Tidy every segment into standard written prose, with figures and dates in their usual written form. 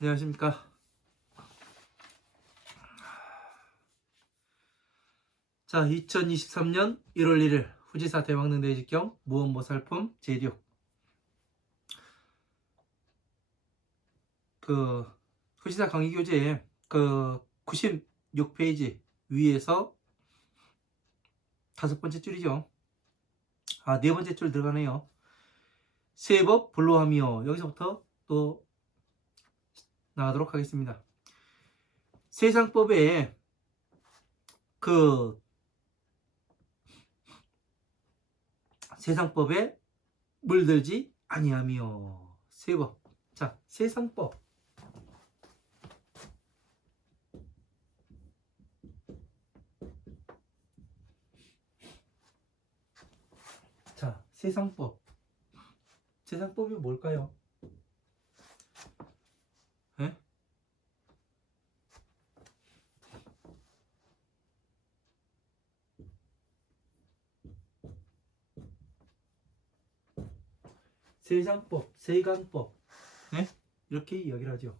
안녕하십니까. 자, 2023년 1월 1일 후지사 대왕릉대 직경 무언보살품 제6 후지사 강의교재 96페이지 위에서 다섯 번째 줄이죠. 네 번째 줄 들어가네요. 세법 불로하며 여기서부터 또 나가도록 하겠습니다. 세상법에 세상법에 물들지 아니하며 세법. 자, 세상법. 자, 세상법. 세상법이 뭘까요? 에? 세상법, 세간법, 네? 이렇게 이야기를 하죠.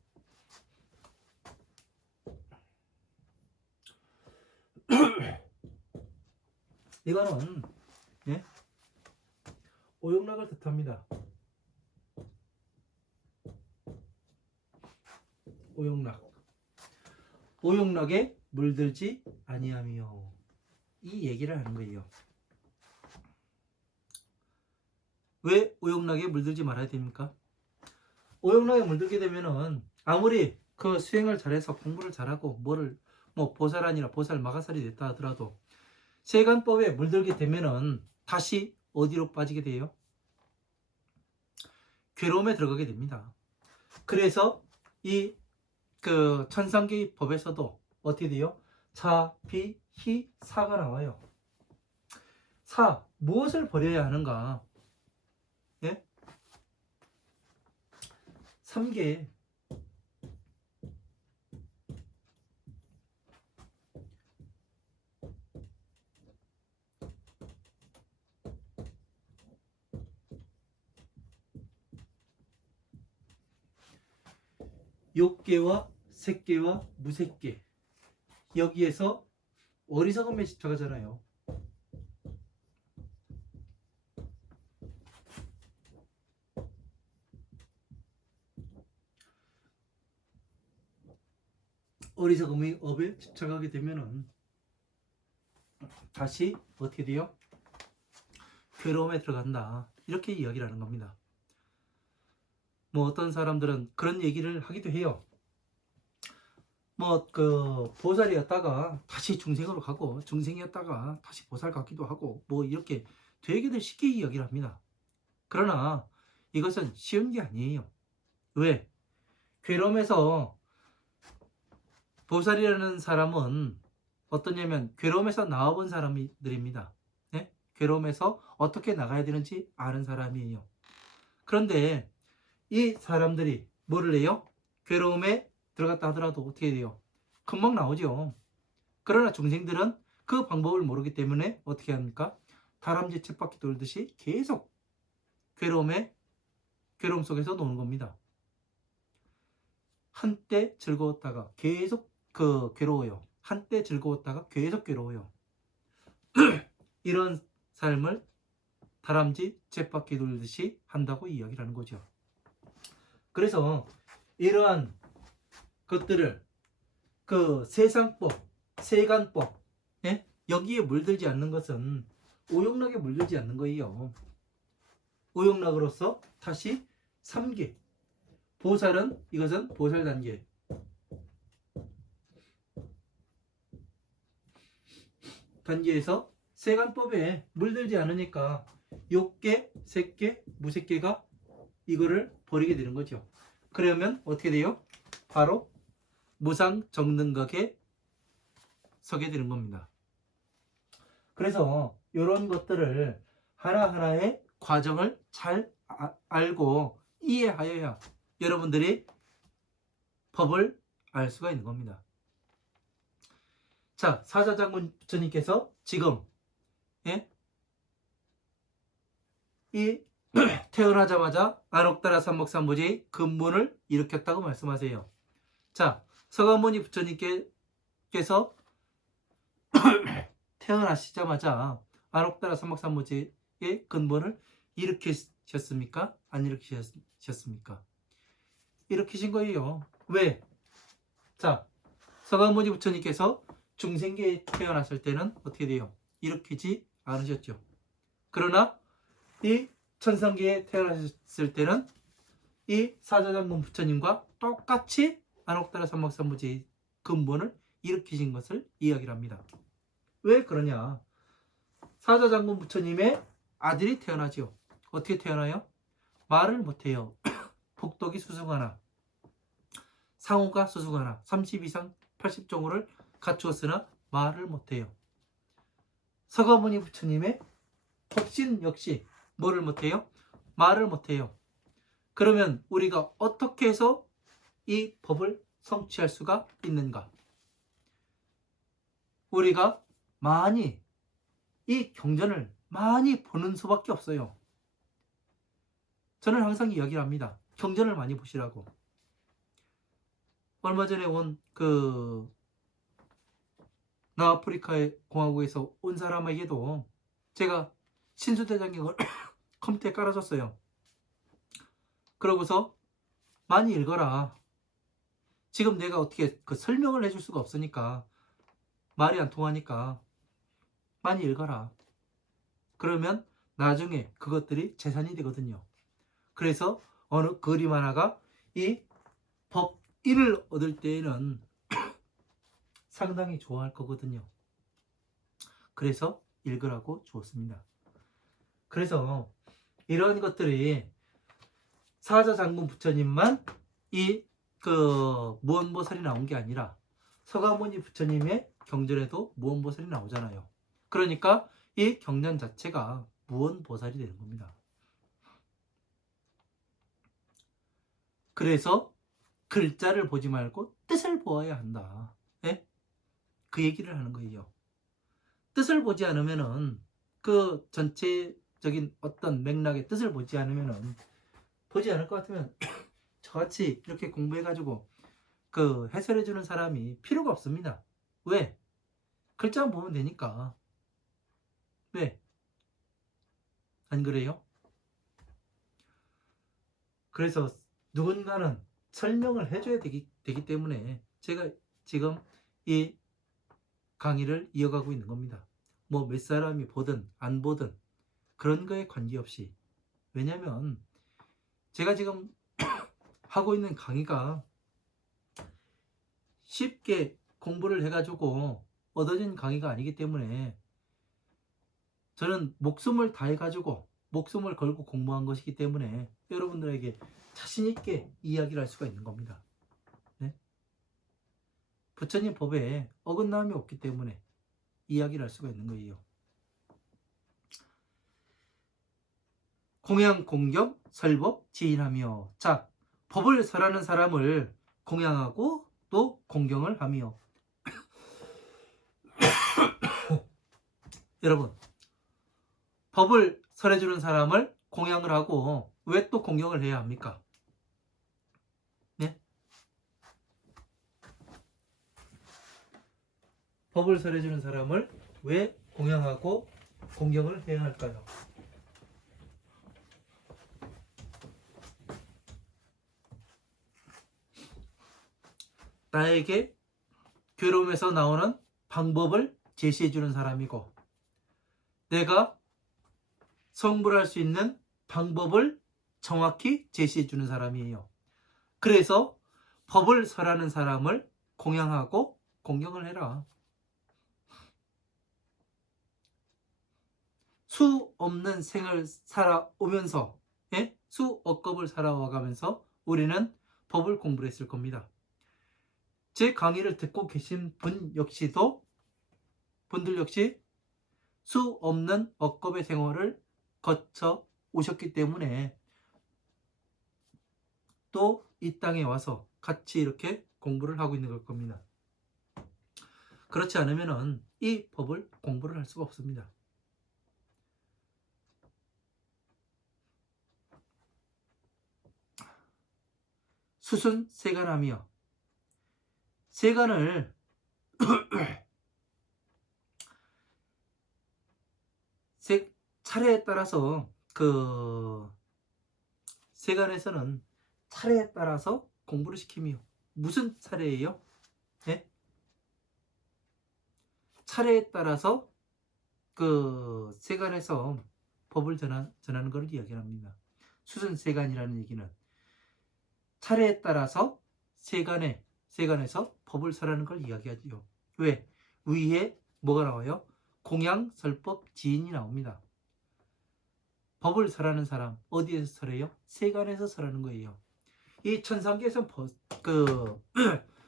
이거는 네? 오용락을 뜻합니다. 오용락. 오용락에 물들지 아니하며 이 얘기를 하는 거예요. 왜 오용락에 물들지 말아야 됩니까? 오용락에 물들게 되면은 아무리 그 수행을 잘해서 공부를 잘하고 보살 아니라 보살 마가살이 됐다 하더라도 세간법에 물들게 되면은 다시 어디로 빠지게 돼요? 괴로움에 들어가게 됩니다. 그래서 이 천상계의 법에서도 어떻게 돼요? 차, 비, 희, 사가 나와요. 사, 무엇을 버려야 하는가? 예? 3개. 욕계와 색계와 무색계. 여기에서 어리석음에 집착하잖아요. 어리석음의 업에 집착하게 되면은 다시 어떻게 돼요? 괴로움에 들어간다. 이렇게 이야기를 하는 겁니다. 어떤 사람들은 그런 얘기를 하기도 해요. 보살이었다가 다시 중생으로 가고 중생이었다가 다시 보살 같기도 하고 이렇게 되게들 쉽게 이야기를 합니다. 그러나 이것은 쉬운 게 아니에요. 왜? 괴로움에서 보살이라는 사람은 어떠냐면 괴로움에서 나와본 사람들입니다. 네? 괴로움에서 어떻게 나가야 되는지 아는 사람이에요. 그런데 이 사람들이 뭐를 해요? 괴로움에 들어갔다 하더라도 어떻게 돼요? 금방 나오죠. 그러나 중생들은 그 방법을 모르기 때문에 어떻게 합니까? 다람쥐 쳇바퀴 돌듯이 계속 괴로움 속에서 노는 겁니다. 한때 즐거웠다가 계속 괴로워요. 한때 즐거웠다가 계속 괴로워요. 이런 삶을 다람쥐 쳇바퀴 돌듯이 한다고 이야기를 하는 거죠. 그래서 이러한 것들을 세상법, 세간법, 예? 여기에 물들지 않는 것은 오용락에 물들지 않는 거예요. 오용락으로서 다시 3계. 보살은 이것은 보살 단계. 단계에서 세간법에 물들지 않으니까 욕계, 색계, 무색계가 이거를 버리게 되는 거죠. 그러면 어떻게 돼요? 바로 무상정등각에 서게 되는 겁니다. 그래서 이런 것들을 하나하나의 과정을 잘 알고 이해하여야 여러분들이 법을 알 수가 있는 겁니다. 자, 사자장군 부처님께서 지금 이 태어나자마자 안옥다라 삼목삼보제의 근본을 일으켰다고 말씀하세요. 자, 서가모니 부처님께서 태어나시자마자 안옥다라 삼목삼보제의 근본을 일으키셨습니까? 안 일으키셨습니까? 일으키신 거예요. 왜? 자, 서가모니 부처님께서 중생계에 태어났을 때는 어떻게 돼요? 일으키지 않으셨죠. 그러나 이 천상계에 태어났을 때는 이 사자장군 부처님과 똑같이 안옥다라 삼목삼보제의 근본을 일으키신 것을 이야기를 합니다. 왜 그러냐? 사자장군 부처님의 아들이 태어나죠. 어떻게 태어나요? 말을 못해요. 복덕이 수승하나 상호가 수승하나 30 이상 80종호를 갖추었으나 말을 못해요. 서가모니 부처님의 법신 역시 뭐를 못해요? 말을 못해요. 그러면 우리가 어떻게 해서 이 법을 성취할 수가 있는가? 우리가 많이 이 경전을 많이 보는 수밖에 없어요. 저는 항상 이야기를 합니다. 경전을 많이 보시라고. 얼마 전에 온 남아프리카의 공화국에서 온 사람에게도 제가 신수대장경을 컴퓨터에 깔아줬어요. 그러고서 많이 읽어라. 지금 내가 어떻게 설명을 해줄 수가 없으니까, 말이 안 통하니까 많이 읽어라. 그러면 나중에 그것들이 재산이 되거든요. 그래서 어느 그림 하나가 이 법인을 얻을 때에는 상당히 좋아할 거거든요. 그래서 읽으라고 주었습니다. 그래서 이런 것들이 사자장군 부처님만 이 무언보살이 나온 게 아니라 서가모니 부처님의 경전에도 무언보살이 나오잖아요. 그러니까 이 경전 자체가 무언보살이 되는 겁니다. 그래서 글자를 보지 말고 뜻을 보아야 한다. 예? 그 얘기를 하는 거예요. 뜻을 보지 않으면은 그 전체적인 어떤 맥락의 뜻을 보지 않으면은 보지 않을 것 같으면 저같이 이렇게 공부해가지고 해설해주는 사람이 필요가 없습니다. 왜? 글자만 보면 되니까. 왜? 안 그래요? 그래서 누군가는 설명을 해줘야 되기 때문에 제가 지금 이 강의를 이어가고 있는 겁니다. 뭐 몇 사람이 보든 안 보든 그런 거에 관계없이. 왜냐면 제가 지금 하고 있는 강의가 쉽게 공부를 해가지고 얻어진 강의가 아니기 때문에 저는 목숨을 다해가지고 목숨을 걸고 공부한 것이기 때문에 여러분들에게 자신있게 이야기를 할 수가 있는 겁니다. 네? 부처님 법에 어긋남이 없기 때문에 이야기를 할 수가 있는 거예요. 공양, 공경, 설법, 지인하며. 자, 법을 설하는 사람을 공양하고 또 공경을 하며. 여러분, 법을 설해주는 사람을 공양을 하고 왜 또 공경을 해야 합니까? 네? 법을 설해주는 사람을 왜 공양하고 공경을 해야 할까요? 나에게 괴로움에서 나오는 방법을 제시해주는 사람이고 내가 성불할 수 있는 방법을 정확히 제시해주는 사람이에요. 그래서 법을 설하는 사람을 공양하고 공경을 해라. 수 없는 생을 살아오면서 수 억겁을 살아와가면서 우리는 법을 공부를 했을 겁니다. 제 강의를 듣고 계신 분들 역시 수 없는 억겁의 생활을 거쳐 오셨기 때문에 또 이 땅에 와서 같이 이렇게 공부를 하고 있는 걸 겁니다. 그렇지 않으면 이 법을 공부를 할 수가 없습니다. 수순 세간하며 세간을 차례에 따라서 그 세간에서는 차례에 따라서 공부를 시키며 무슨 차례예요? 네? 차례에 따라서 그 세간에서 법을 전하는 걸 이야기합니다. 수순세간이라는 얘기는 차례에 따라서 세간에서 법을 설하는 걸 이야기하지요. 왜? 위에 뭐가 나와요? 공양설법 지인이 나옵니다. 법을 설하는 사람 어디에서 설해요? 세간에서 설하는 거예요. 이 천상계에서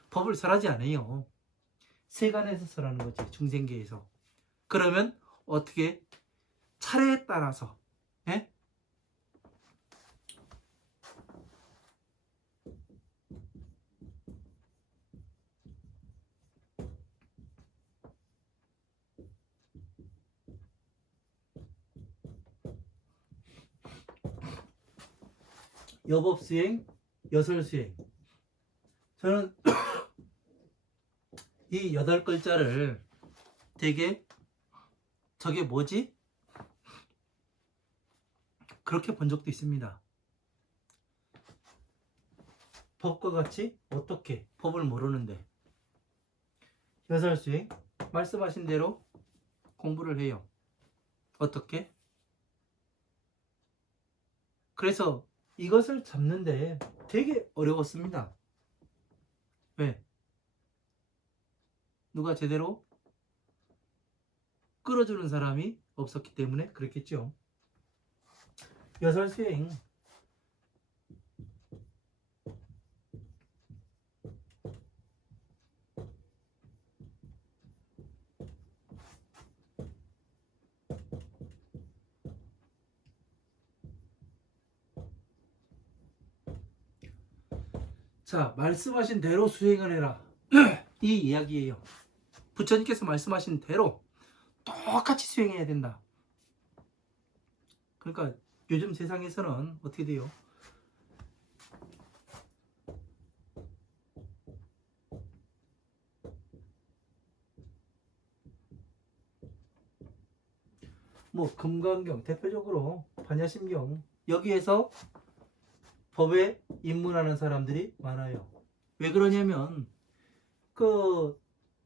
법을 설하지 않아요. 세간에서 설하는 거지, 중생계에서. 그러면 어떻게? 차례에 따라서, 예? 여법수행, 여설수행. 저는 이 8글자를 되게 저게 뭐지? 그렇게 본 적도 있습니다. 법과 같이 어떻게? 법을 모르는데. 여설수행, 말씀하신 대로 공부를 해요. 어떻게? 그래서 이것을 잡는데 되게 어려웠습니다. 왜? 누가 제대로 끌어주는 사람이 없었기 때문에 그랬겠죠. 여설수행, 자, 말씀하신 대로 수행을 해라. 이 이야기예요. 부처님께서 말씀하신 대로 똑같이 수행해야 된다. 그러니까 요즘 세상에서는 어떻게 돼요? 뭐 금강경 대표적으로 반야심경 여기에서 법에 입문하는 사람들이 많아요. 왜 그러냐면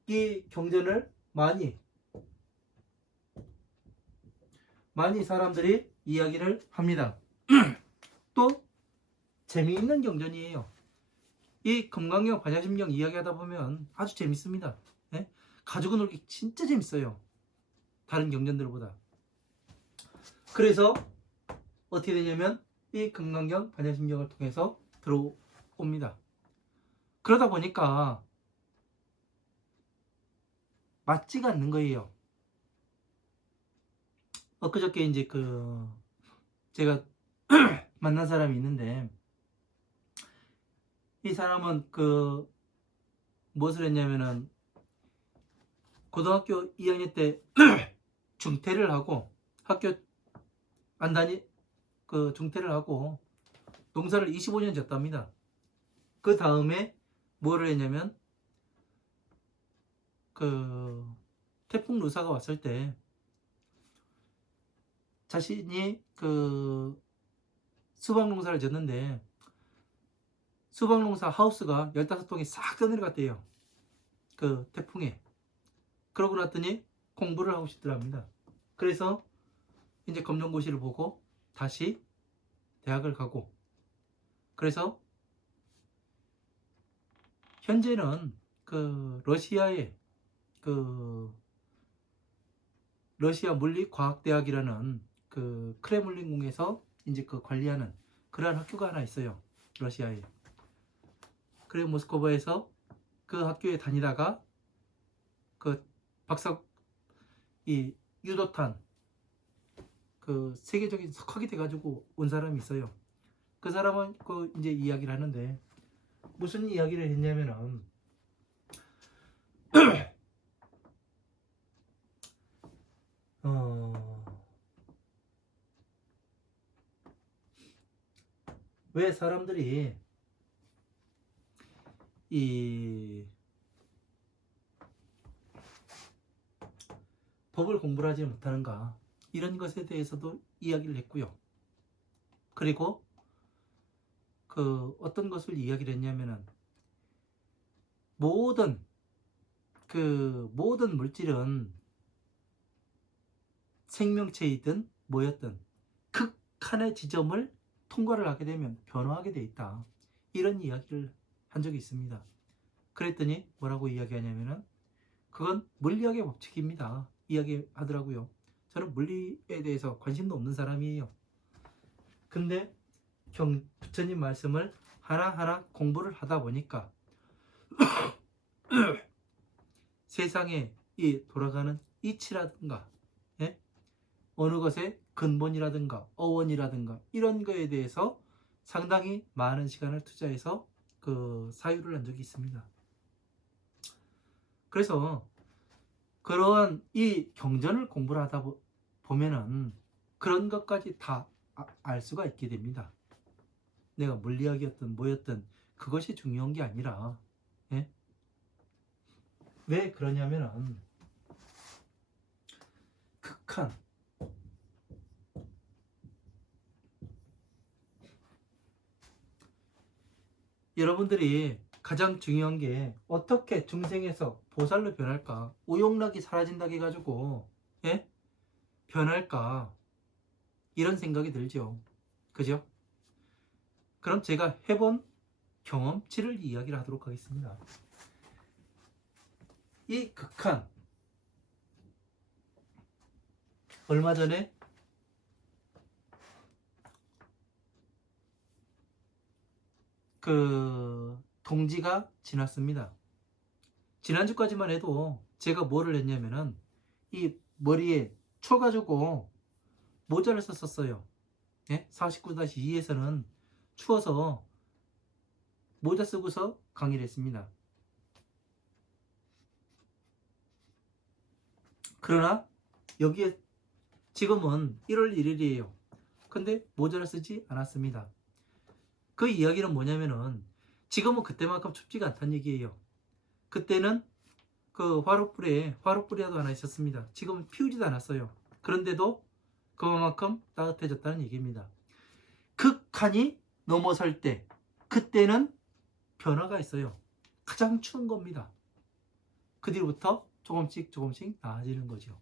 이 경전을 많이 사람들이 이야기를 합니다. 또 재미있는 경전이에요. 이 금강경 반야심경 이야기하다 보면 아주 재밌습니다. 네? 가지고 놀기 진짜 재밌어요. 다른 경전들보다. 그래서 어떻게 되냐면 이 금강경 반야심경을 통해서 들어옵니다. 그러다 보니까 맞지가 않는 거예요. 엊그저께 이제 제가 만난 사람이 있는데 이 사람은 무엇을 했냐면은 고등학교 2학년 때 중퇴를 하고 학교 안 중퇴를 하고 농사를 25년 졌답니다. 그 다음에 뭐를 했냐면 태풍 루사가 왔을 때 자신이 수박 농사를 졌는데 수박 농사 하우스가 15동이 싹 떠내려갔대요. 그 태풍에. 그러고 났더니 공부를 하고 싶더랍니다. 그래서 이제 검정고시를 보고 다시 대학을 가고, 그래서 현재는 러시아의 러시아 물리과학대학이라는 크레물린궁에서 이제 관리하는 그러한 학교가 하나 있어요. 러시아에. 그리고 모스크바에서 그 학교에 다니다가 이 유도탄 세계적인 석학이 돼가지고 온 사람이 있어요. 그 사람은 이제 이야기를 하는데 무슨 이야기를 했냐면은 왜 사람들이 이 법을 공부를 하지 못하는가, 이런 것에 대해서도 이야기를 했고요. 그리고 그 어떤 것을 이야기를 했냐면은 모든 물질은 생명체이든 뭐였든 극한의 지점을 통과를 하게 되면 변화하게 돼 있다. 이런 이야기를 한 적이 있습니다. 그랬더니 뭐라고 이야기하냐면은 그건 물리학의 법칙입니다. 이야기하더라고요. 저는 물리에 대해서 관심도 없는 사람이에요. 근데 부처님 말씀을 하나하나 공부를 하다 보니까 세상에 이 돌아가는 이치라든가, 예? 어느 것의 근본이라든가 어원이라든가 이런 거에 대해서 상당히 많은 시간을 투자해서 그 사유를 한 적이 있습니다. 그래서 그러한 이 경전을 공부를 하다 보면은 그런 것까지 다 알 수가 있게 됩니다. 내가 물리학이었든 뭐였든 그것이 중요한 게 아니라, 예? 왜 그러냐면은 극한, 여러분들이 가장 중요한 게 어떻게 중생에서 보살로 변할까, 오용락이 사라진다고 해가지고, 예? 변할까, 이런 생각이 들죠. 그죠? 그럼 제가 해본 경험치를 이야기를 하도록 하겠습니다. 이 극한, 얼마 전에 그 동지가 지났습니다. 지난주까지만 해도 제가 뭐를 했냐면은 이 머리에 추워가지고 모자를 썼었어요. 예? 49-2에서는 추워서 모자 쓰고서 강의를 했습니다. 그러나 여기에 지금은 1월 1일이에요. 근데 모자를 쓰지 않았습니다. 그 이야기는 뭐냐면은 지금은 그때만큼 춥지가 않다는 얘기예요. 그때는 그 화롯불이라도 하나 있었습니다. 지금은 피우지도 않았어요. 그런데도 그만큼 따뜻해졌다는 얘기입니다. 극한이 넘어설 때, 그때는 변화가 있어요. 가장 추운 겁니다. 그 뒤로부터 조금씩 나아지는 거죠.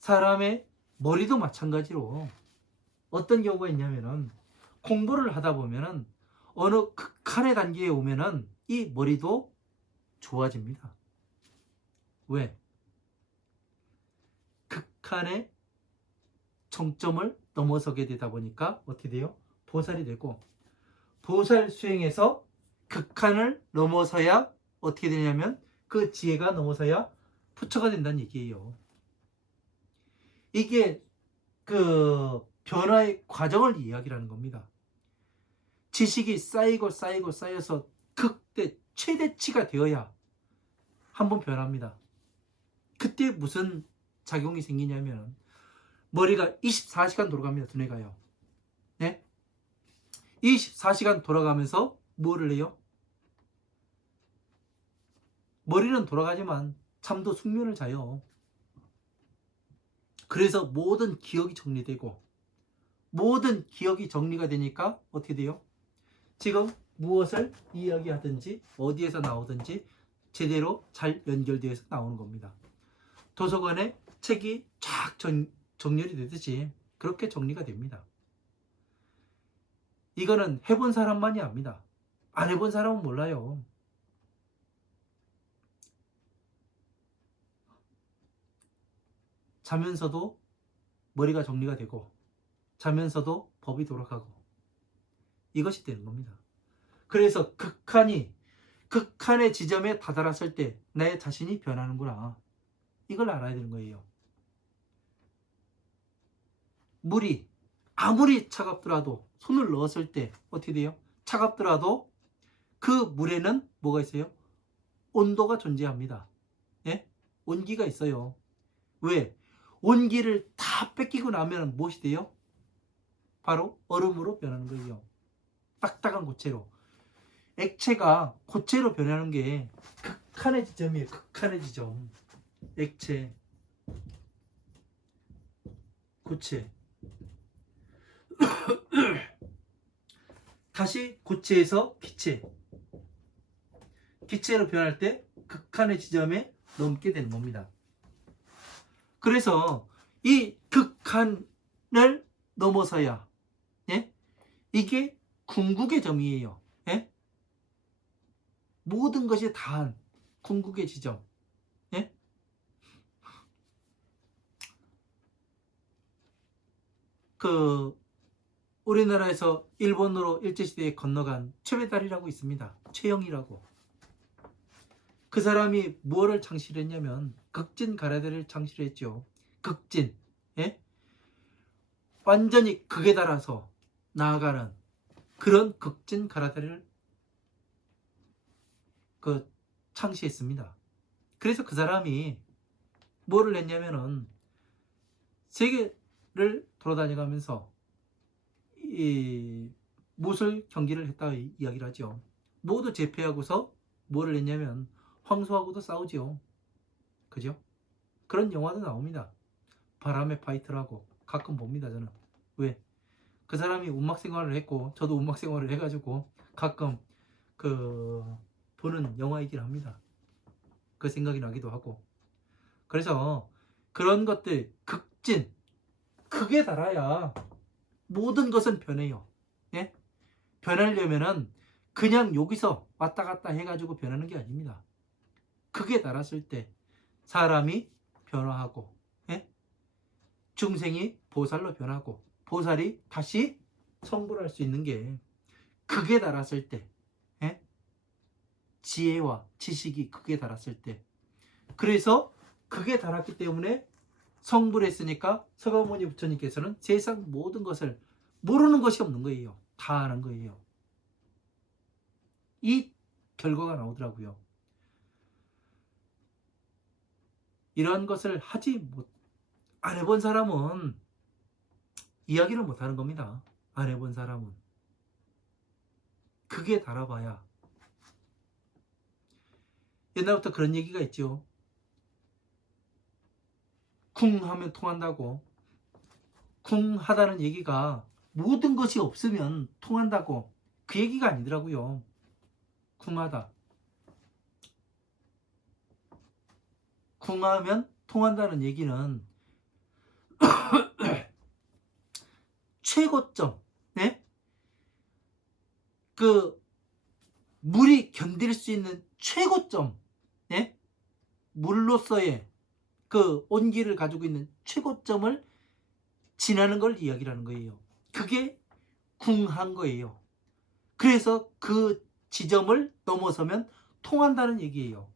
사람의 머리도 마찬가지로 어떤 경우가 있냐면은 공부를 하다 보면은 어느 극한의 단계에 오면은 이 머리도 좋아집니다. 왜? 극한의 정점을 넘어서게 되다 보니까 어떻게 돼요? 보살이 되고, 보살 수행에서 극한을 넘어서야 어떻게 되냐면 그 지혜가 넘어서야 부처가 된다는 얘기예요. 이게 그 변화의 과정을 이야기하는 겁니다. 지식이 쌓여서 극대 최대치가 되어야 한번 변합니다. 그때 무슨 작용이 생기냐면 머리가 24시간 돌아갑니다. 두뇌가요. 네? 24시간 돌아가면서 뭐를 해요? 머리는 돌아가지만 잠도 숙면을 자요. 그래서 모든 기억이 정리되고, 모든 기억이 정리가 되니까 어떻게 돼요? 지금 무엇을 이야기하든지 어디에서 나오든지 제대로 잘 연결되어서 나오는 겁니다. 도서관에 책이 쫙 정렬이 되듯이 그렇게 정리가 됩니다. 이거는 해본 사람만이 압니다. 안 해본 사람은 몰라요. 자면서도 머리가 정리가 되고, 자면서도 법이 돌아가고, 이것이 되는 겁니다. 그래서 극한의 지점에 다다랐을 때 내 자신이 변하는구나, 이걸 알아야 되는 거예요. 물이 아무리 차갑더라도 손을 넣었을 때 어떻게 돼요? 차갑더라도 그 물에는 뭐가 있어요? 온도가 존재합니다. 예? 온기가 있어요. 왜? 온기를 다 뺏기고 나면 무엇이 돼요? 바로 얼음으로 변하는 거예요. 딱딱한 고체로. 액체가 고체로 변하는 게 극한의 지점이에요. 극한의 지점. 액체, 고체. 다시 고체에서 기체. 기체로 변할 때 극한의 지점에 넘게 되는 겁니다. 그래서 이 극한을 넘어서야, 예? 이게 궁극의 점이에요. 예? 모든 것이 다한 궁극의 지점. 예? 그 우리나라에서 일본으로 일제시대에 건너간 최배달이라고 있습니다. 최영이라고. 그 사람이 무엇을 창실했냐면 극진 가라데를 창실했죠. 극진. 예? 완전히 극에 달아서 나아가는 그런 극진 가라데를 창시했습니다. 그래서 그 사람이 뭐를 했냐면은 세계를 돌아다녀가면서 이 무술 경기를 했다 이야기를 하죠. 모두 제패하고서 뭐를 했냐면 황소하고도 싸우지요. 그죠? 그런 영화도 나옵니다. 바람의 파이터라고 가끔 봅니다. 저는. 왜? 그 사람이 운막 생활을 했고 저도 운막 생활을 해가지고 가끔 보는 영화이긴 합니다. 그 생각이 나기도 하고. 그래서 그런 것들 극진 극에 달아야 모든 것은 변해요. 예? 변하려면은 그냥 여기서 왔다 갔다 해가지고 변하는 게 아닙니다. 극에 달았을 때 사람이 변화하고, 예? 중생이 보살로 변하고, 보살이 다시 성불할 수 있는 게 극에 달았을 때, 예? 지혜와 지식이 극에 달았을 때. 그래서 극에 달았기 때문에 성불했으니까 서가모니 부처님께서는 세상 모든 것을 모르는 것이 없는 거예요. 다 아는 거예요. 이 결과가 나오더라고요. 이러한 것을 안 해본 사람은 이야기를 못 하는 겁니다. 안 해본 사람은. 그게 달아봐야. 옛날부터 그런 얘기가 있죠. 쿵 하면 통한다고. 쿵 하다는 얘기가 모든 것이 없으면 통한다고. 그 얘기가 아니더라고요. 쿵하다. 쿵하면 통한다는 얘기는 최고점, 네? 물이 견딜 수 있는 최고점, 네? 물로서의 온기를 가지고 있는 최고점을 지나는 걸 이야기하는 거예요. 그게 궁한 거예요. 그래서 그 지점을 넘어서면 통한다는 얘기예요.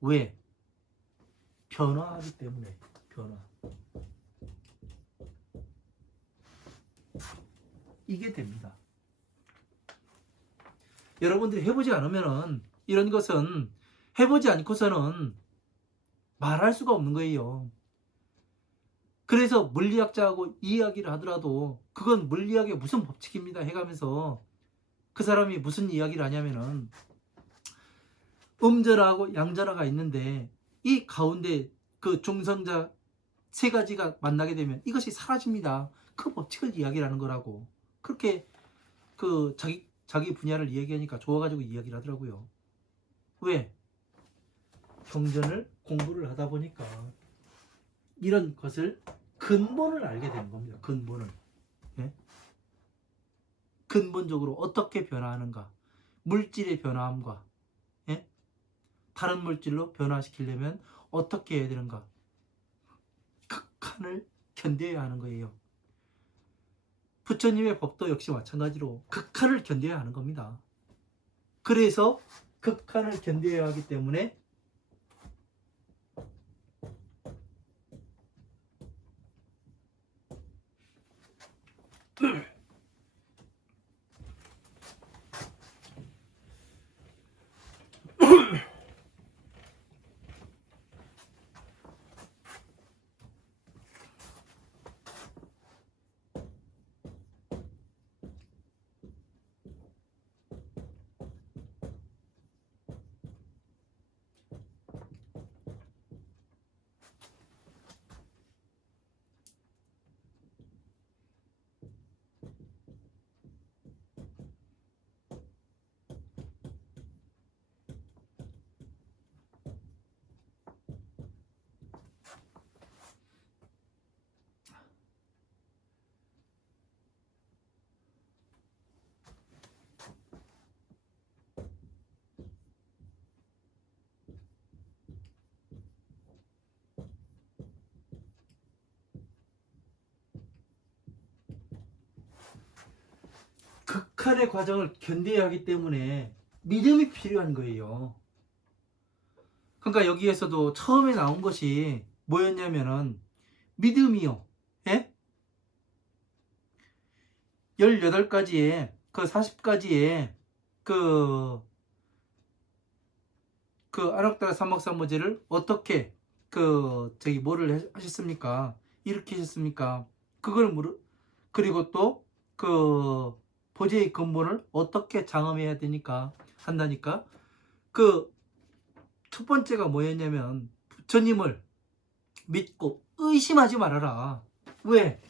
왜? 변화하기 때문에. 변화. 이게 됩니다. 여러분들이 해보지 않으면 이런 것은 해보지 않고서는 말할 수가 없는 거예요. 그래서 물리학자하고 이야기를 하더라도 그건 물리학의 무슨 법칙입니다 해가면서 그 사람이 무슨 이야기를 하냐면은 음절하고 양절하가 있는데 이 가운데 그 중성자 세 가지가 만나게 되면 이것이 사라집니다. 그 법칙을 이야기를 하는 거라고. 그렇게 자기 분야를 이야기하니까 좋아가지고 이야기를 하더라고요. 왜? 경전을 공부를 하다 보니까 이런 것을 근본을 알게 되는 겁니다. 근본을. 예? 근본적으로 어떻게 변화하는가. 물질의 변화함과, 예? 다른 물질로 변화시키려면 어떻게 해야 되는가. 극한을 견뎌야 하는 거예요. 부처님의 법도 역시 마찬가지로 극한을 견뎌야 하는 겁니다. 그래서 극한을 견뎌야 하기 때문에 극한의 과정을 견뎌야 하기 때문에 믿음이 필요한 거예요. 그러니까 여기에서도 처음에 나온 것이 뭐였냐면은 믿음이요. 예? 18가지의 그 40가지의 그 아락다라 사막사모제를 어떻게 뭐를 하셨습니까? 일으키셨습니까? 그걸 그리고 또 보제의 근본을 어떻게 장엄해야 되니까 한다니까. 그 첫 번째가 뭐였냐면 부처님을 믿고 의심하지 말아라. 왜?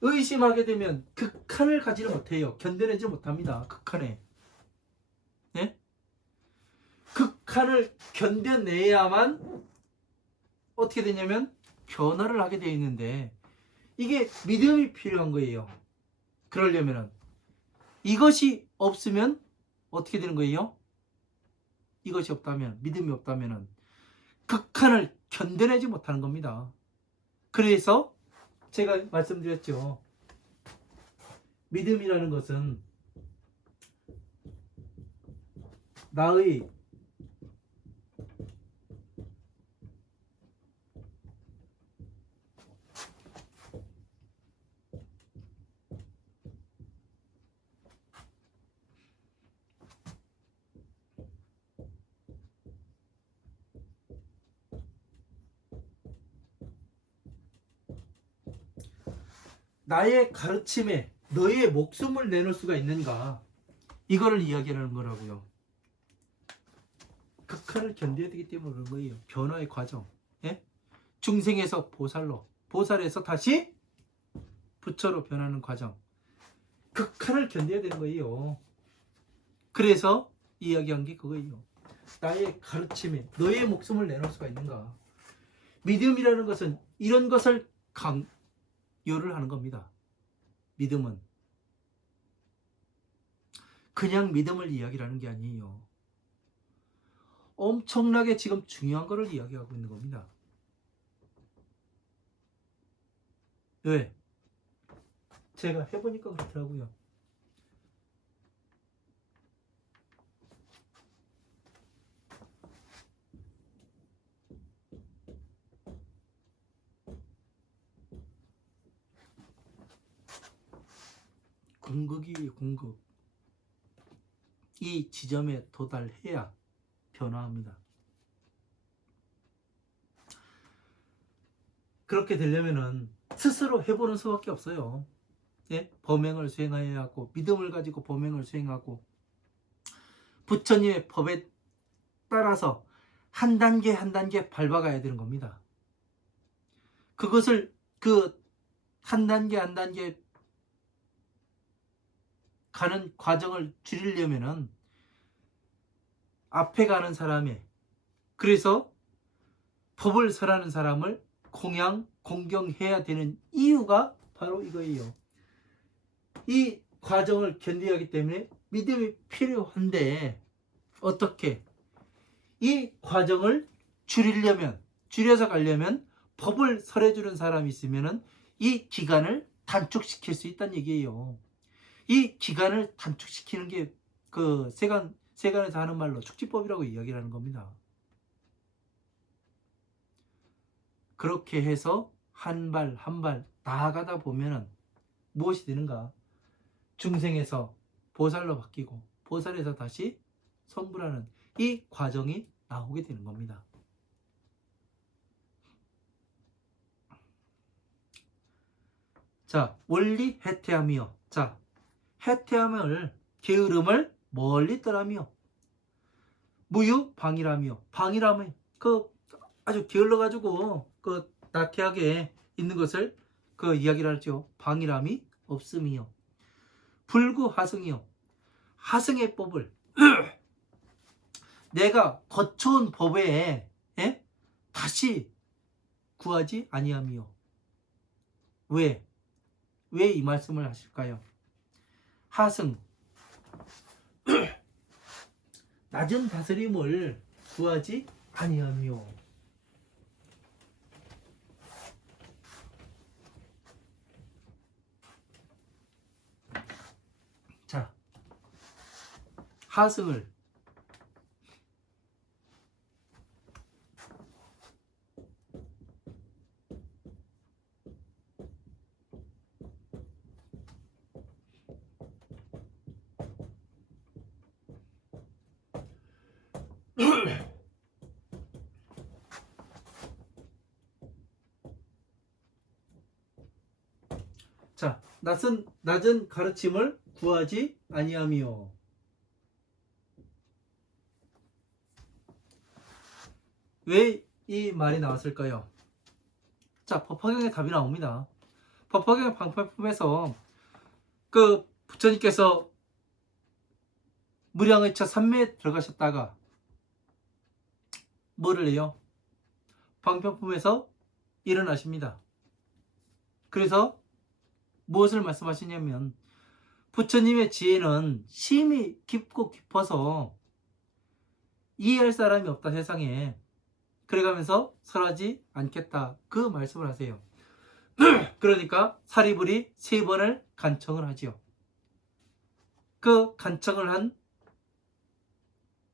의심하게 되면 극한을 가지를 못해요. 견뎌내지 못합니다. 극한에. 네? 극한을 견뎌내야만 어떻게 되냐면 변화를 하게 되어 있는데, 이게 믿음이 필요한 거예요. 그러려면은 이것이 없으면 어떻게 되는 거예요? 이것이 없다면, 믿음이 없다면은 극한을 견뎌내지 못하는 겁니다. 그래서 제가 말씀드렸죠. 믿음이라는 것은 나의 나의 가르침에 너의 목숨을 내놓을 수가 있는가, 이거를 이야기하는 거라고요. 극한을 견뎌야 되기 때문에 그런 거예요. 변화의 과정. 예? 중생에서 보살로, 보살에서 다시 부처로 변하는 과정. 극한을 견뎌야 되는 거예요. 그래서 이야기한 게 그거예요. 나의 가르침에 너의 목숨을 내놓을 수가 있는가. 믿음이라는 것은 이런 것을 강요를 하는 겁니다. 믿음은 그냥 믿음을 이야기하는 게 아니에요. 엄청나게 지금 중요한 거를 이야기하고 있는 겁니다. 왜? 제가 해보니까 그렇더라고요. 궁극이 궁극. 이 지점에 도달해야 변화합니다. 그렇게 되려면은 스스로 해보는 수밖에 없어요. 예? 범행을 수행해야 하고, 믿음을 가지고 범행을 수행하고, 부처님의 법에 따라서 한 단계 한 단계 밟아가야 되는 겁니다. 그것을 한 단계 한 단계 가는 과정을 줄이려면은 앞에 가는 사람의, 그래서 법을 설하는 사람을 공경해야 되는 이유가 바로 이거예요. 이 과정을 견뎌야 하기 때문에 믿음이 필요한데, 어떻게 이 과정을 줄여서 가려면 법을 설해주는 사람이 있으면 이 기간을 단축시킬 수 있다는 얘기예요. 이 기간을 단축시키는 게 세간에서 하는 말로 축지법이라고 이야기를 하는 겁니다. 그렇게 해서 한 발 한 발 나아가다 보면은 무엇이 되는가? 중생에서 보살로 바뀌고, 보살에서 다시 성불하는 이 과정이 나오게 되는 겁니다. 자, 원리 해태하며. 자, 해태함을, 게으름을 멀리 떠나며, 무유 방이라며. 방이라며 아주 게을러 가지고 나태하게 있는 것을 이야기를 하죠. 방이람이 없음이요. 불구 하승이요. 하승의 법을 내가 거쳐온 법에 다시 구하지 아니함이요. 왜 이 말씀을 하실까요? 하승, 낮은 다스림을 구하지 아니함이요. 자, 하승을 자, 낮은 가르침을 구하지 아니하며. 왜 이 말이 나왔을까요? 자, 법화경의 답이 나옵니다. 법화경 방법품에서 그 부처님께서 무량의처 삼매에 들어가셨다가 뭐를 해요? 방법품에서 일어나십니다. 그래서 무엇을 말씀하시냐면 부처님의 지혜는 심히 깊고 깊어서 이해할 사람이 없다 세상에. 그래가면서 설하지 않겠다 그 말씀을 하세요. 그러니까 사리불이 3번을 간청을 하지요. 그 간청을 한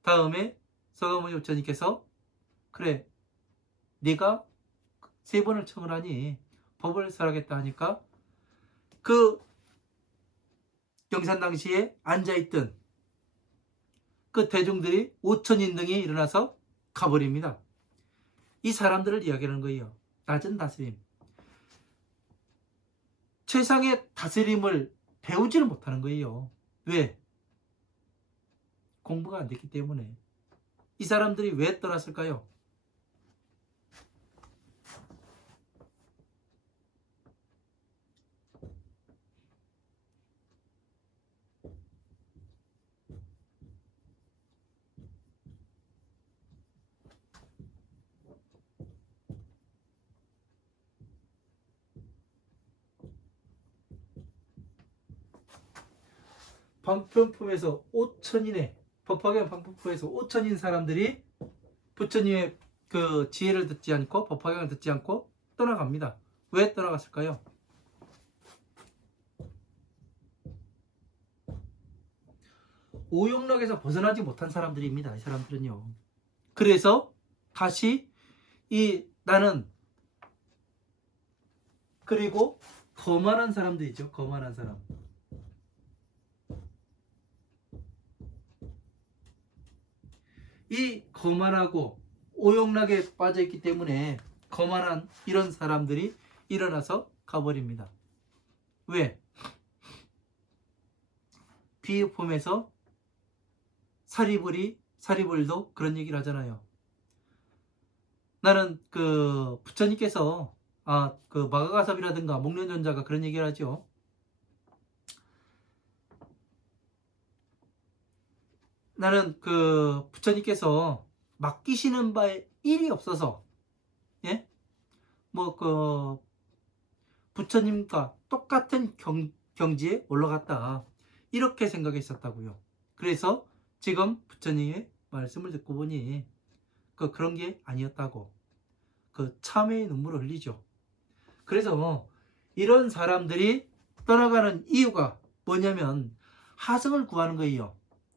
다음에 서가모니 부처님께서 그래 네가 3번을 청을 하니 법을 설하겠다 하니까 그 경산 당시에 앉아있던 그 대중들이 5천인 등이 일어나서 가버립니다. 이 사람들을 이야기하는 거예요. 낮은 다스림. 최상의 다스림을 배우지를 못하는 거예요. 왜? 공부가 안 됐기 때문에. 이 사람들이 왜 떠났을까요? 방편품에서 5천인의 법화경 방편품에서 5천인 사람들이 부처님의 그 지혜를 듣지 않고 법화경을 듣지 않고 떠나갑니다. 왜 떠나갔을까요? 오용락에서 벗어나지 못한 사람들입니다. 이 사람들은요. 그래서 다시 이 나는 그리고 거만한 사람들이죠. 거만한 사람. 이 거만하고 오용락에 빠져있기 때문에 거만한 이런 사람들이 일어나서 가버립니다. 왜? 비유품에서 사리불도 그런 얘기를 하잖아요. 나는 그 부처님께서 그 마가가섭이라든가 목련존자가 그런 얘기를 하죠. 나는 그 부처님께서 맡기시는 바에 일이 없어서 뭐 그 부처님과 똑같은 경지에 올라갔다 이렇게 생각했었다고요. 그래서 지금 부처님의 말씀을 듣고 보니 그런 게 아니었다고 그 참회의 눈물을 흘리죠. 그래서 이런 사람들이 떠나가는 이유가 뭐냐면 하승을 구하는 거예요.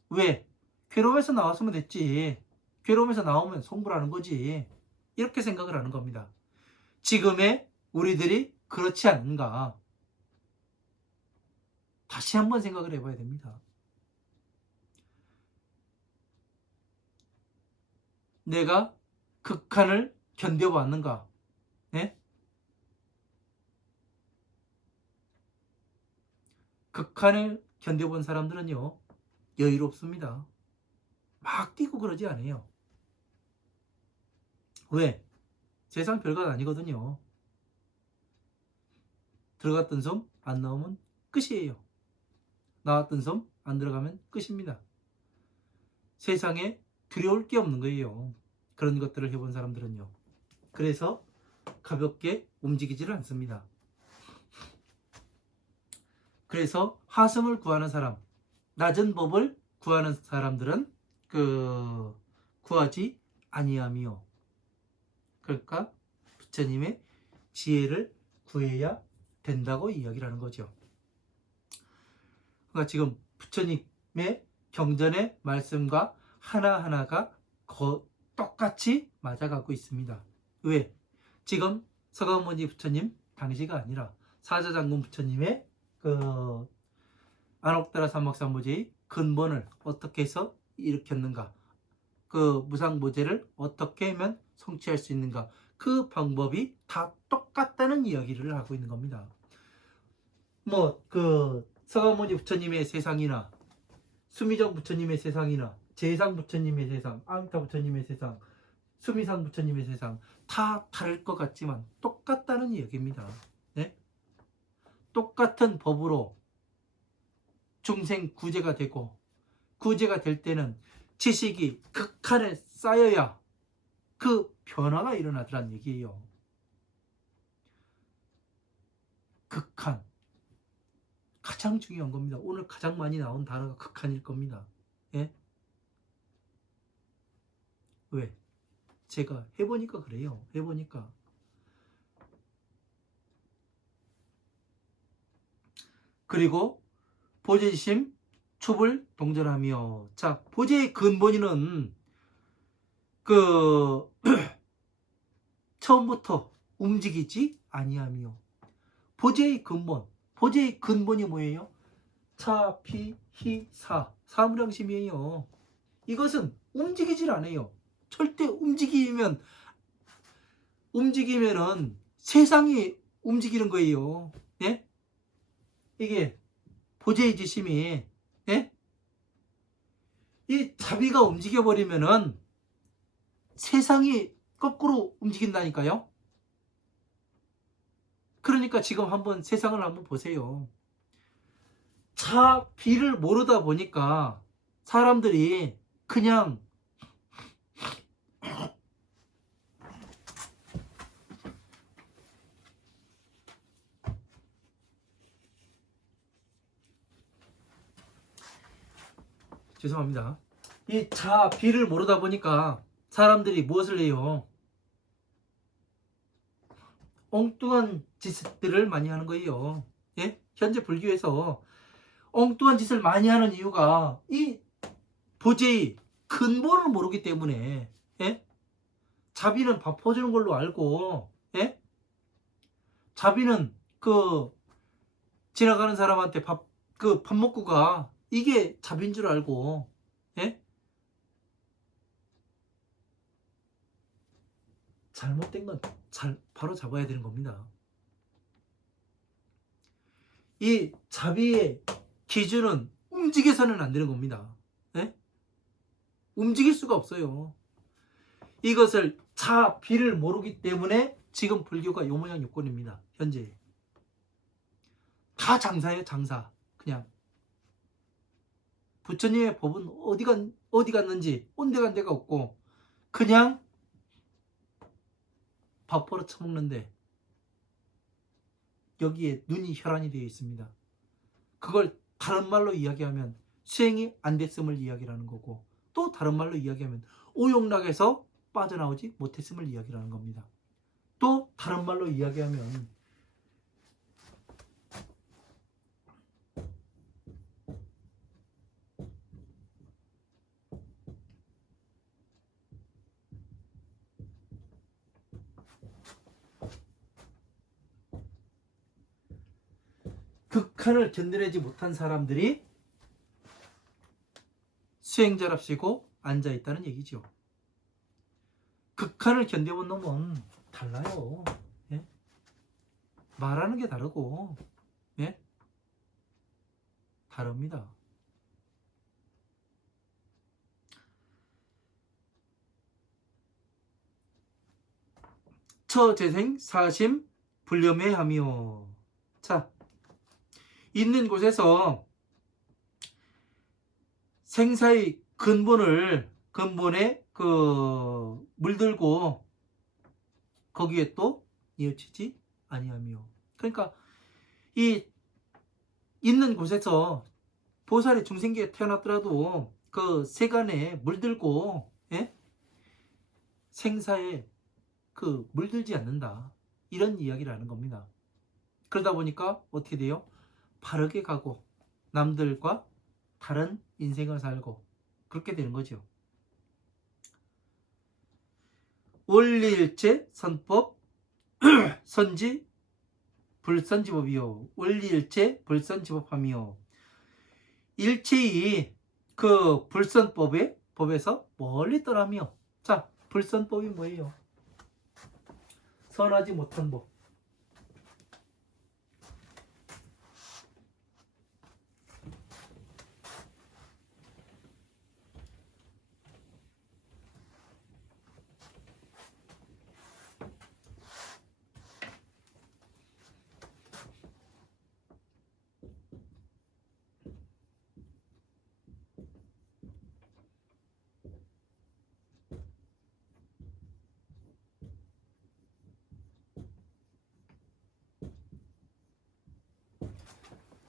왜? 괴로움에서 나왔으면 됐지. 괴로움에서 나오면 송불하는 거지. 이렇게 생각을 하는 겁니다. 지금의 우리들이 그렇지 않은가? 다시 한번 생각을 해봐야 됩니다. 내가 극한을 견뎌봤는가? 네? 극한을 견뎌본 사람들은요, 여유롭습니다. 막 뛰고 그러지 않아요. 왜? 세상 별것 아니거든요. 들어갔던 섬 안 나오면 끝이에요. 나왔던 섬 안 들어가면 끝입니다. 세상에 두려울 게 없는 거예요. 그런 것들을 해본 사람들은요. 그래서 가볍게 움직이지를 않습니다. 그래서 하승을 구하는 사람, 낮은 법을 구하는 사람들은 구하지 아니하며, 그러니까 부처님의 지혜를 구해야 된다고 이야기를 하는 거죠. 그러니까 지금 부처님의 경전의 말씀과 하나하나가 똑같이 맞아가고 있습니다. 왜? 지금 서가모니 부처님 당시가 아니라 사자장군 부처님의 그 안옥다라 삼막삼보제의 근본을 어떻게 해서 일으켰는가, 그 무상보제를 어떻게 하면 성취할 수 있는가, 그 방법이 다 똑같다는 이야기를 하고 있는 겁니다. 뭐 그 서가모니 부처님의 세상이나 수미정 부처님의 세상이나 재상 부처님의 세상, 아미타 부처님의 세상, 수미상 부처님의 세상 다 다를 것 같지만 똑같다는 이야기입니다. 네? 똑같은 법으로 중생 구제가 되고, 구제가 될 때는 지식이 극한에 쌓여야 그 변화가 일어나더란 얘기예요. 극한. 가장 중요한 겁니다. 오늘 가장 많이 나온 단어가 극한일 겁니다. 예? 왜? 제가 해보니까 그래요. 해보니까. 그리고 보제심 촉을 동절하며. 자, 보제의 근본이는 그 처음부터 움직이지 아니하며. 보제의 근본이 뭐예요? 차, 피, 히, 사. 사무량심이에요. 이것은 움직이질 않아요. 절대 움직이면은 세상이 움직이는 거예요. 예? 이게 보제의 지심이, 예? 이 자비가 움직여버리면은 세상이 거꾸로 움직인다니까요. 그러니까 지금 한번 세상을 한번 보세요. 차, 비를 모르다 보니까 사람들이 그냥 죄송합니다. 이 자, 비를 모르다 보니까 사람들이 무엇을 해요? 엉뚱한 짓들을 많이 하는 거예요. 예? 현재 불교에서 엉뚱한 짓을 많이 하는 이유가 이 보제의 근본을 모르기 때문에, 예? 자비는 밥 퍼주는 걸로 알고, 예? 자비는 그 지나가는 사람한테 밥 먹고 가, 이게 자비인 줄 알고, 예? 잘못된 건 바로 잡아야 되는 겁니다. 이 자비의 기준은 움직여서는 안 되는 겁니다. 예? 움직일 수가 없어요. 이것을 자비를 모르기 때문에 지금 불교가 요 모양 요건입니다. 현재 다 장사예요. 장사. 그냥 부처님의 법은 어디 갔는지 온데간 데가 없고 그냥 밥 벌어 처먹는데 여기에 눈이 혈안이 되어 있습니다. 그걸 다른 말로 이야기하면 수행이 안 됐음을 이야기하는 거고, 또 다른 말로 이야기하면 오용락에서 빠져나오지 못했음을 이야기하는 겁니다. 또 다른 말로 이야기하면 극한을 견뎌내지 못한 사람들이 수행자랍시고 앉아있다는 얘기죠. 극한을 견뎌본 놈은 달라요. 예? 말하는 게 다르고, 예? 다릅니다. 처재생 사심 불념해하며. 자, 있는 곳에서 생사의 근본에 물들고 거기에 또 뉘우치지 아니하며. 그러니까 이 있는 곳에서 보살의 중생계에 태어났더라도 그 세간에 물들고, 예? 생사에 물들지 않는다, 이런 이야기를 하는 겁니다. 그러다 보니까 어떻게 돼요? 바르게 가고 남들과 다른 인생을 살고 그렇게 되는 거죠. 원리일체 선법 선지 불선지법이요. 원리일체 불선지법함이요. 일체이 그 법에서 멀리 떠나며. 자, 불선법이 뭐예요? 선하지 못한 법.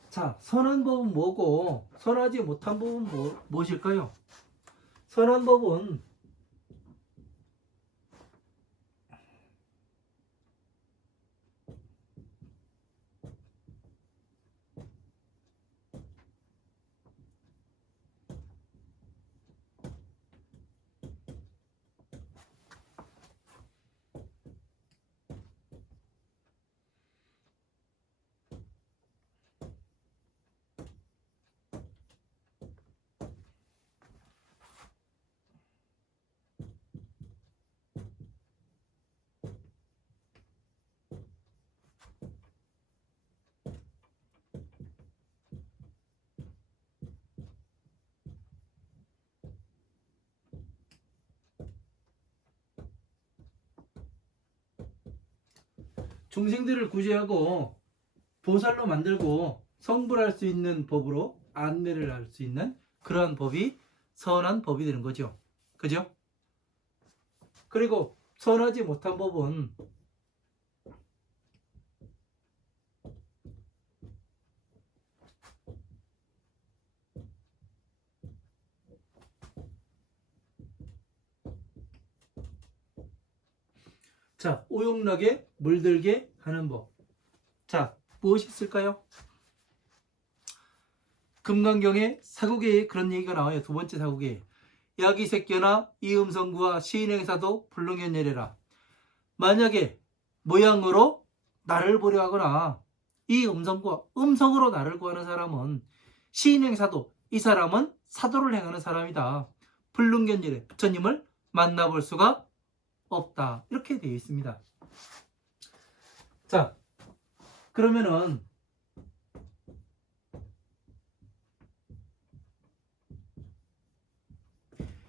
자, 선한 법은 뭐고 선하지 못한 법은 무엇일까요? 선한 법은 중생들을 구제하고 보살로 만들고 성불할 수 있는 법으로 안내를 할 수 있는 그러한 법이 선한 법이 되는 거죠. 그죠? 그리고 선하지 못한 법은 자, 오용락에 물들게 하는 법. 자, 무엇이 있을까요? 금강경에 사국에 그런 얘기가 나와요. 두 번째 사국에 야기새끼나 이음성구와 시인행사도 불능현예래라. 만약에 모양으로 나를 보려 하거나 이 음성과 음성으로 나를 구하는 사람은 시인행사도 이 사람은 사도를 행하는 사람이다. 불능현예래 부처님을 만나볼 수가 없다. 이렇게 되어 있습니다. 자, 그러면은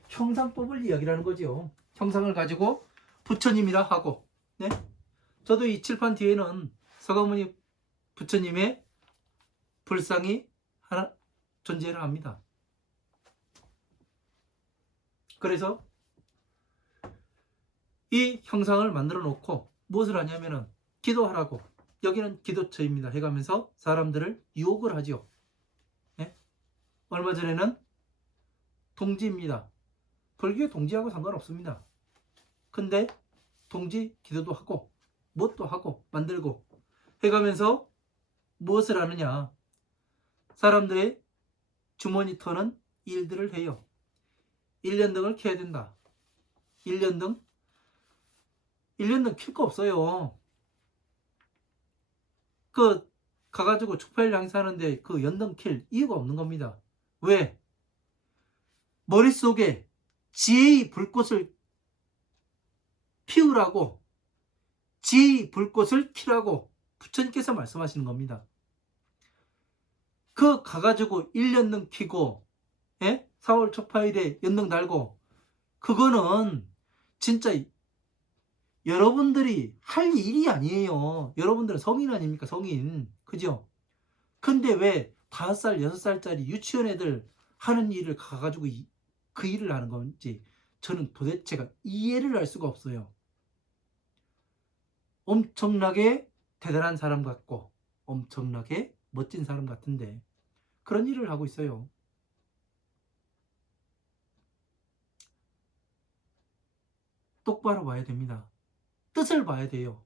형상법을 이야기하는 거죠. 형상을 가지고 부처님이라 하고, 네? 저도 이 칠판 뒤에는 서가모니 부처님의 불상이 하나 존재를 합니다. 그래서 이 형상을 만들어 놓고 무엇을 하냐면은 기도하라고, 여기는 기도처입니다 해가면서 사람들을 유혹을 하죠. 네? 얼마 전에는 동지입니다. 불교의 동지하고 상관없습니다. 근데 동지 기도도 하고 무엇도 하고 만들고 해가면서 무엇을 하느냐, 사람들의 주머니 터는 일들을 해요. 1년등을 켜야 된다. 1년등 킬 거 없어요. 그 가가지고 축파일 향사하는데 그 연등 킬 이유가 없는 겁니다. 왜? 머릿속에 지혜의 불꽃을 피우라고, 지혜의 불꽃을 키라고 부처님께서 말씀하시는 겁니다. 그 가가지고 1년등 키고, 예? 4월 초파일에 연등 달고, 그거는 진짜 여러분들이 할 일이 아니에요. 여러분들은 성인 아닙니까? 성인. 그죠? 근데 왜 5살, 6살짜리 유치원 애들 하는 일을 가가지고 그 일을 하는 건지 저는 도대체가 이해를 할 수가 없어요. 엄청나게 대단한 사람 같고 엄청나게 멋진 사람 같은데 그런 일을 하고 있어요. 똑바로 봐야 됩니다. 뜻을 봐야 돼요.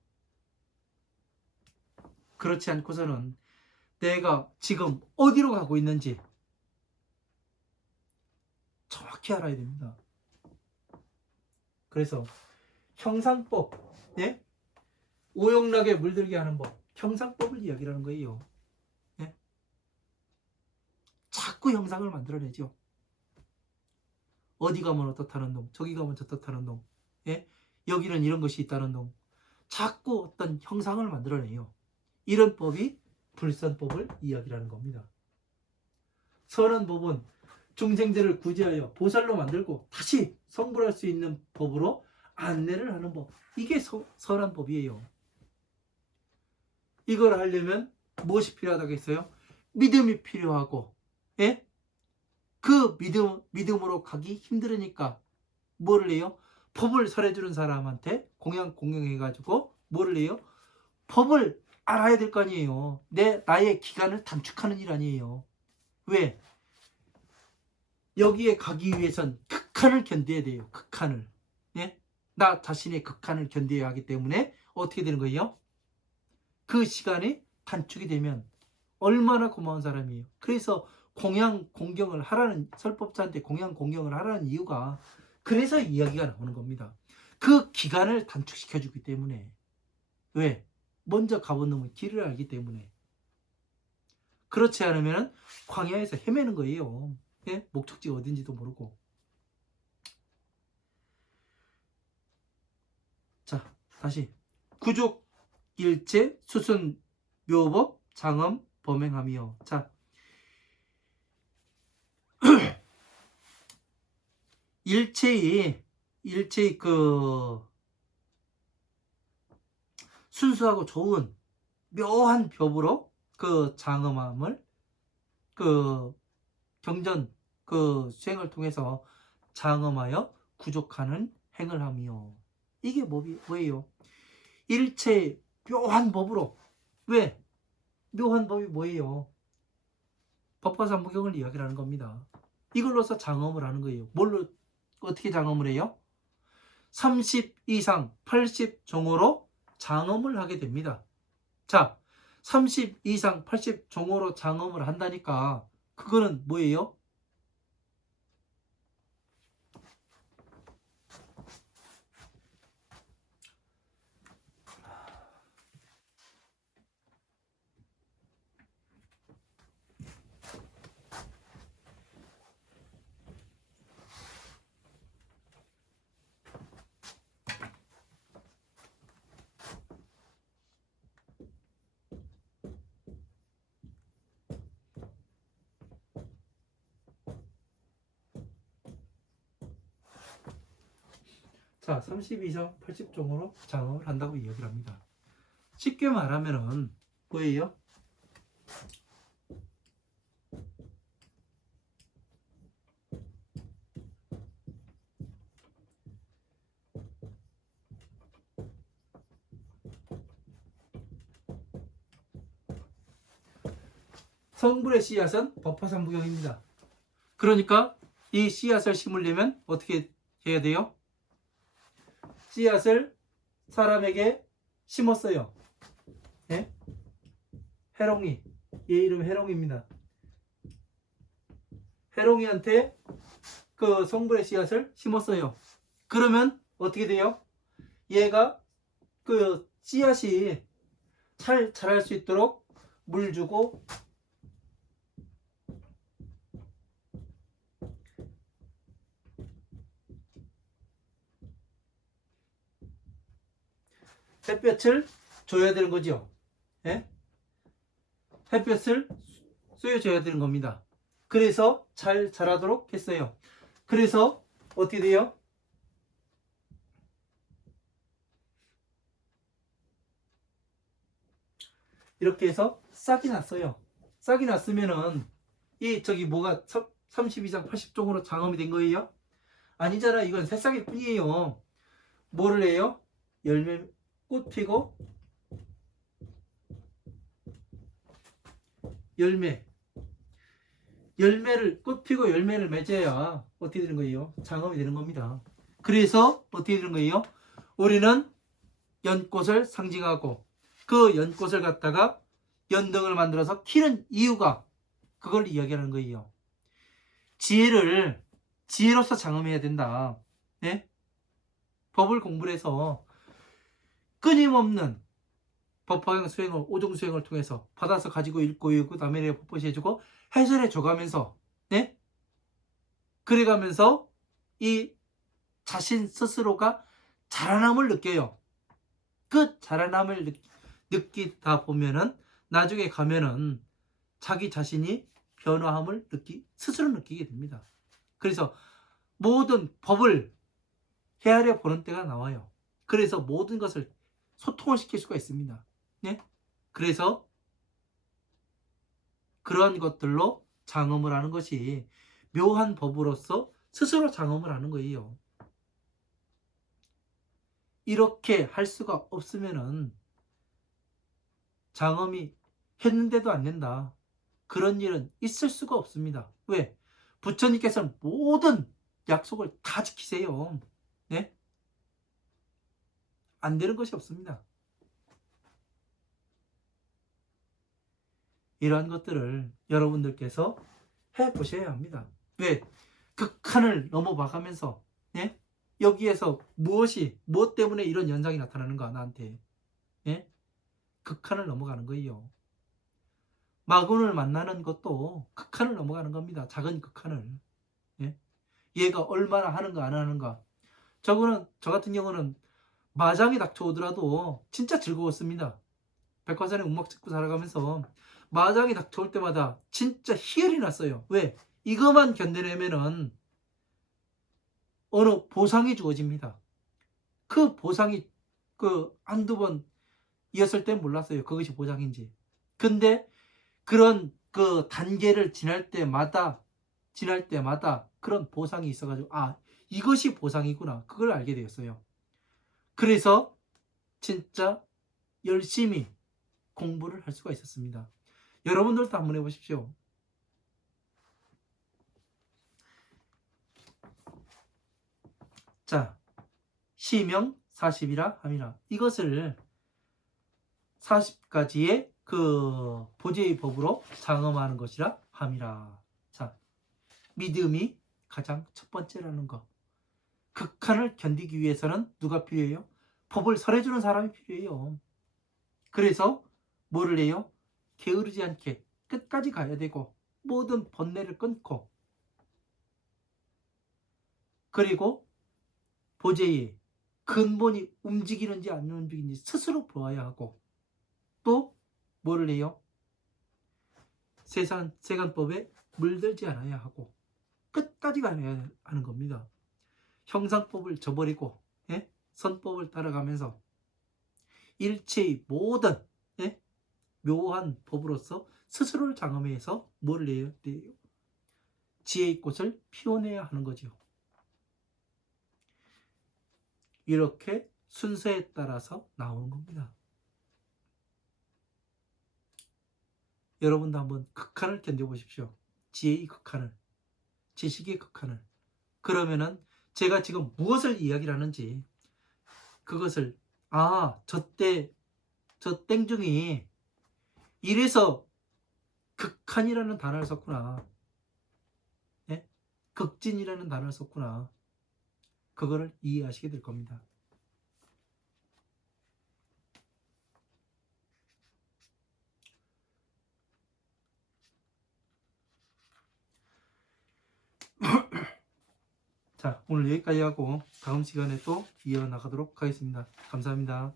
그렇지 않고서는 내가 지금 어디로 가고 있는지, 정확히 알아야 됩니다. 그래서 형상법, 예? 오용락에 물들게 하는 법, 형상법을 이야기하는 거예요. 예? 자꾸 형상을 만들어내죠. 어디 가면 어떻다는 놈, 저기 가면 저렇다는 놈, 예? 여기는 이런 것이 있다는 놈, 자꾸 어떤 형상을 만들어내요. 이런 법이 불선법을 이야기하는 겁니다. 선언법은 중생들을 구제하여 보살로 만들고 다시 성불할 수 있는 법으로 안내를 하는 법. 이게 선언법이에요. 이걸 하려면 무엇이 필요하다고 했어요? 믿음이 필요하고, 예? 그 믿음으로 가기 힘들으니까 뭐를 해요? 법을 설해주는 사람한테 공양해가지고 뭐를 해요? 법을 알아야 될 거 아니에요. 나의 기간을 단축하는 일 아니에요. 왜? 여기에 가기 위해선 극한을 견뎌야 돼요. 극한을. 예? 나 자신의 극한을 견뎌야 하기 때문에 어떻게 되는 거예요? 그 시간이 단축이 되면 얼마나 고마운 사람이에요. 그래서 공경을 하라는, 설법자한테 공경을 하라는 이유가 그래서 이야기가 나오는 겁니다. 그 기간을 단축시켜주기 때문에. 왜? 먼저 가본 놈은 길을 알기 때문에. 그렇지 않으면 광야에서 헤매는 거예요. 예? 목적지가 어딘지도 모르고. 자, 다시. 구족, 일체, 수순, 묘법, 장엄, 범행함이요. 자, 일체의 그 순수하고 좋은 묘한 법으로 그 장엄함을 그 경전 그 수행을 통해서 장엄하여 구족하는 행을 함이요. 이게 뭐예요? 일체 묘한 법으로. 왜? 묘한 법이 뭐예요? 법화삼부경을 이야기하는 겁니다. 이걸로서 장엄을 하는 거예요. 뭘로 어떻게 장엄을 해요? 30 이상 80 종호로 장엄을 하게 됩니다. 자, 30 이상 80 종호로 장엄을 한다니까 그거는 뭐예요? 자, 30 이상 80 종호로 장엄을 한다고 이야기를 합니다. 쉽게 말하면은 뭐예요? 성불의 씨앗은 법화삼부경입니다. 그러니까 이 씨앗을 심으려면 어떻게 해야 돼요? 씨앗을 사람에게 심었어요. 예? 해롱이. 얘 이름 해롱입니다. 해롱이한테 그 성불의 씨앗을 심었어요. 그러면 어떻게 돼요? 얘가 그 씨앗이 잘 자랄 수 있도록 물 주고 햇볕을 줘야 되는 거죠. 예? 햇볕을 쏘여줘야 되는 겁니다. 그래서 잘 자라도록 했어요. 그래서 어떻게 돼요? 이렇게 해서 싹이 났어요. 싹이 났으면은 저기 뭐가 30 이상 80종으로 장엄이 된 거예요? 아니잖아. 이건 새싹일 뿐이에요. 뭐를 해요? 꽃 피고 꽃 피고 열매를 맺어야 어떻게 되는 거예요? 장엄이 되는 겁니다. 그래서 어떻게 되는 거예요? 우리는 연꽃을 상징하고 그 연꽃을 갖다가 연등을 만들어서 키는 이유가 그걸 이야기하는 거예요. 지혜를 지혜로서 장엄해야 된다. 네? 법을 공부를 해서 끊임없는 법화경 수행을, 오종 수행을 통해서 받아서 가지고 읽고 남에 대해 법보시 해주고 해설해 줘가면서, 네? 그래가면서 이 자신 스스로가 자라남을 느껴요. 그 자라남을 느끼다 보면은 나중에 가면은 자기 자신이 변화함을 스스로 느끼게 됩니다. 그래서 모든 법을 헤아려 보는 때가 나와요. 그래서 모든 것을 소통을 시킬 수가 있습니다. 네? 그래서 그런 것들로 장엄을 하는 것이 묘한 법으로서 스스로 장엄을 하는 거예요. 이렇게 할 수가 없으면은 장엄이 했는데도 안 된다. 그런 일은 있을 수가 없습니다. 왜? 부처님께서는 모든 약속을 다 지키세요. 네? 안 되는 것이 없습니다. 이러한 것들을 여러분들께서 해보셔야 합니다. 왜? 극한을 넘어봐가면서, 예? 여기에서 무엇 때문에 이런 현상이 나타나는가, 나한테. 예? 극한을 넘어가는 거예요. 마군을 만나는 것도 극한을 넘어가는 겁니다. 작은 극한을. 예? 얘가 얼마나 하는가, 안 하는가. 저 같은 경우는 마장이 닥쳐오더라도 진짜 즐거웠습니다. 백화산에 움막 찍고 살아가면서 마장이 닥쳐올 때마다 진짜 희열이 났어요. 왜? 이것만 견뎌내면은 어느 보상이 주어집니다. 그 보상이 한두 번 이었을 땐 몰랐어요. 그것이 보상인지. 근데 그런 그 단계를 지날 때마다 그런 보상이 있어가지고, 아, 이것이 보상이구나. 그걸 알게 되었어요. 그래서 진짜 열심히 공부를 할 수가 있었습니다. 여러분들도 한번 해보십시오. 자, 시명 40이라 함이라. 이것을 40가지의 그 보제의 법으로 장엄하는 것이라 함이라. 자, 믿음이 가장 첫 번째라는 거. 극한을 견디기 위해서는 누가 필요해요? 법을 설해주는 사람이 필요해요. 그래서 뭐를 해요? 게으르지 않게 끝까지 가야 되고, 모든 번뇌를 끊고, 그리고 보제의 근본이 움직이는지 안 움직이는지 스스로 보아야 하고, 또 뭐를 해요? 세간법에 물들지 않아야 하고, 끝까지 가야 하는 겁니다. 형상법을 저버리고, 예? 선법을 따라가면서 일체의 모든, 예? 묘한 법으로서 스스로를 장엄해서 뭐를 해요? 지혜의 꽃을 피워내야 하는 거죠. 이렇게 순서에 따라서 나오는 겁니다. 여러분도 한번 극한을 견뎌보십시오. 지혜의 극한을, 지식의 극한을. 그러면은 제가 지금 무엇을 이야기를 하는지 그것을, 아, 저 땡중이 이래서 극한이라는 단어를 썼구나. 예? 극진이라는 단어를 썼구나. 그거를 이해하시게 될 겁니다. 자, 오늘 여기까지 하고 다음 시간에 또 이어나가도록 하겠습니다. 감사합니다.